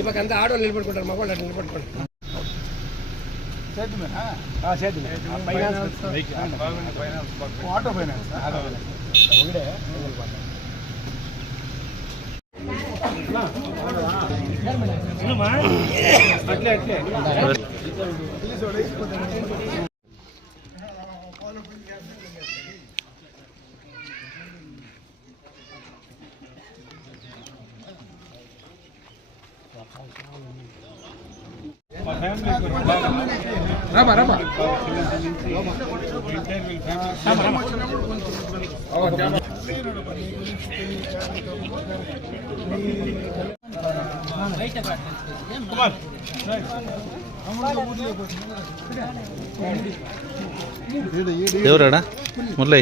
ఇవ్వకంతా ఆడవాళ్ళు నిలబడుకుంటారు, మగవాళ్ళు అట్లా నిలబడుకుంటారు. ఆటో ఫైనాన్స్ అట్లే అట్లే రాబా రాబా ఎవరాడా మురళి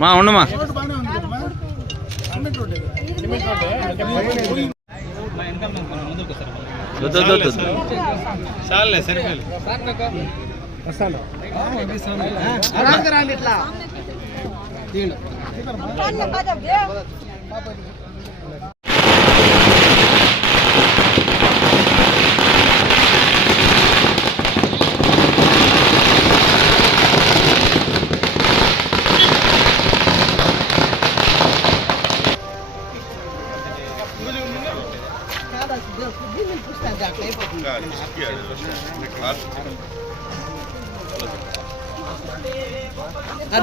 మా ఉండమా చాలే సరిపోయి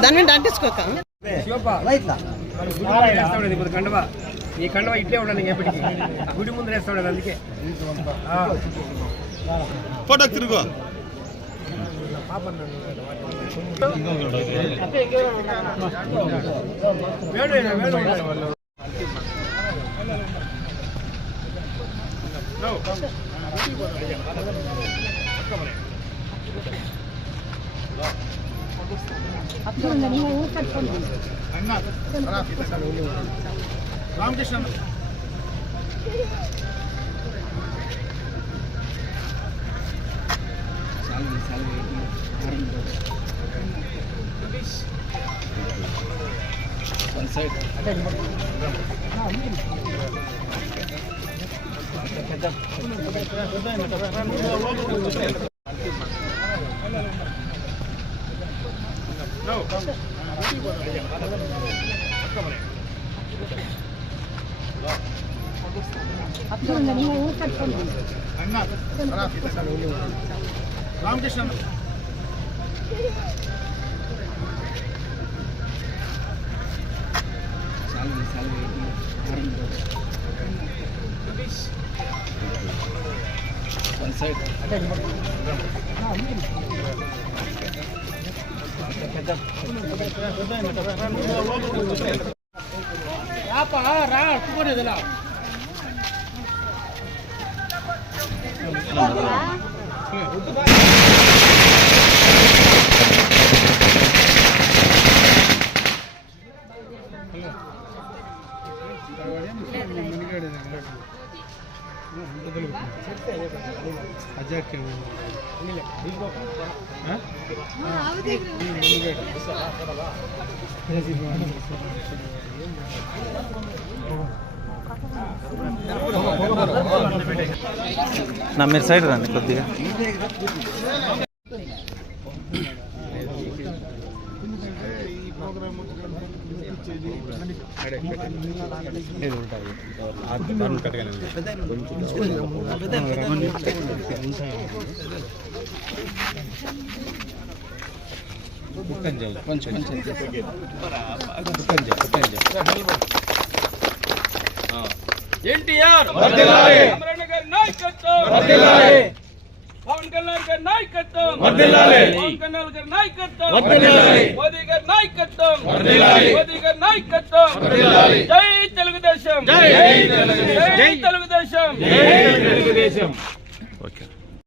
దాన్ని అంటించుకోక కండవ ఈ కండవ ఇట్లే ఉండాలి ఎప్పటికీ గుడి ముందు వేస్తా ఉండదు. అందుకే ఫోటో తిరుగు రామకృష్ణ రామకృష్ణ రా కుమ్మరేదిలా నా మీరు సైడ్ రండి కొద్దిగా. ఎన్టీఆర్ నాయకత్వం, పవన్ కళ్యాణ్ గారి నాయకత్వం, పవన్ కళ్యాణ్ గారి నాయకత్వం, మోదీ గారి నాయకత్వం, మోదీ గారి నాయకత్వం. జై తెలుగుదేశం, జై తెలుగుదేశం, జై తెలుగుదేశం.